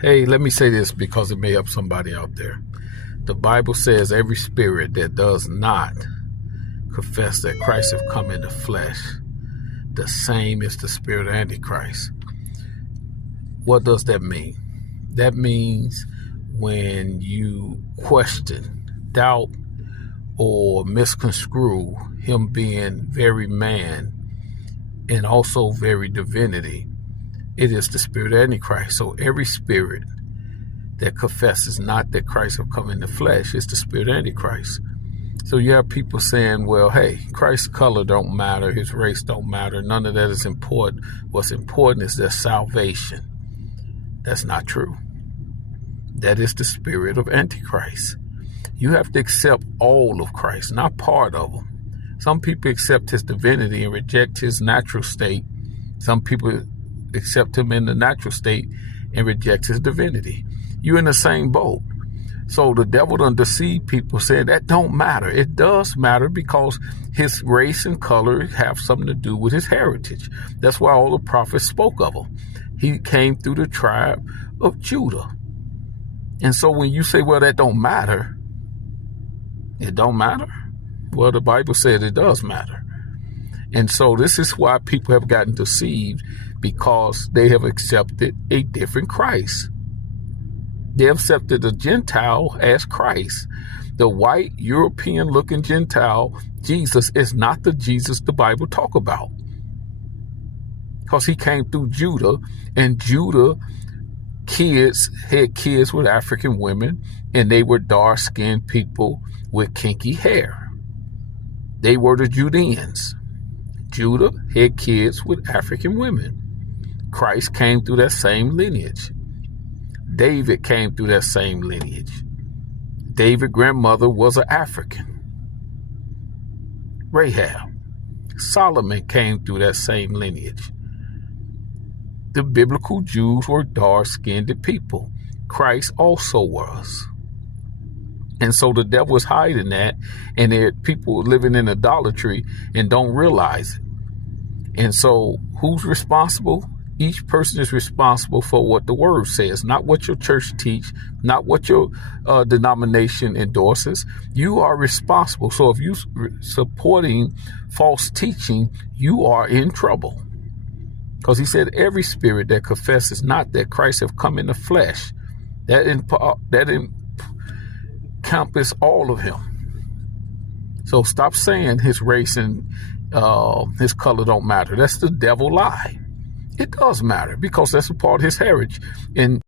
Hey, let me say this because it may help somebody out there. The Bible says every spirit that does not confess that Christ have come in the flesh, the same is the spirit of Antichrist. What does that mean? That means when you question, doubt, or misconstrue him being very man and also very divinity, it is the spirit of Antichrist. So every spirit that confesses not that Christ have come in the flesh is the spirit of Antichrist. So you have people saying, well, hey, Christ's color don't matter, his race don't matter, none of that is important. What's important is their salvation. That's not true. That is the spirit of Antichrist. You have to accept all of Christ, not part of him. Some people accept his divinity and reject his natural state. Some people accept him in the natural state and reject his divinity. You're in the same boat. So the devil done deceive people saying that don't matter. It does matter because his race and color have something to do with his heritage. That's why all the prophets spoke of him. He came through the tribe of Judah. And so when you say, well, that don't matter, it don't matter. Well, the Bible said it does matter. And so this is why people have gotten deceived, because they have accepted a different Christ. They have accepted a Gentile as Christ. The white, European-looking Gentile, Jesus, is not the Jesus the Bible talk about. Because he came through Judah, and Judah kids had kids with African women, and they were dark-skinned people with kinky hair. They were the Judeans. Judah had kids with African women. Christ came through that same lineage. David came through that same lineage. David's grandmother was an African. Rahab. Solomon came through that same lineage. The biblical Jews were dark-skinned people. Christ also was. And so the devil is hiding that, and there are people living in idolatry and don't realize it. And so who's responsible? Each person is responsible for what the word says, not what your church teach, not what your denomination endorses. You are responsible. So if you're supporting false teaching, you are in trouble. Because he said every spirit that confesses not that Christ have come in the flesh, that encompass all of him. So stop saying his race and his color don't matter. That's the devil lie. It does matter because that's a part of his heritage. And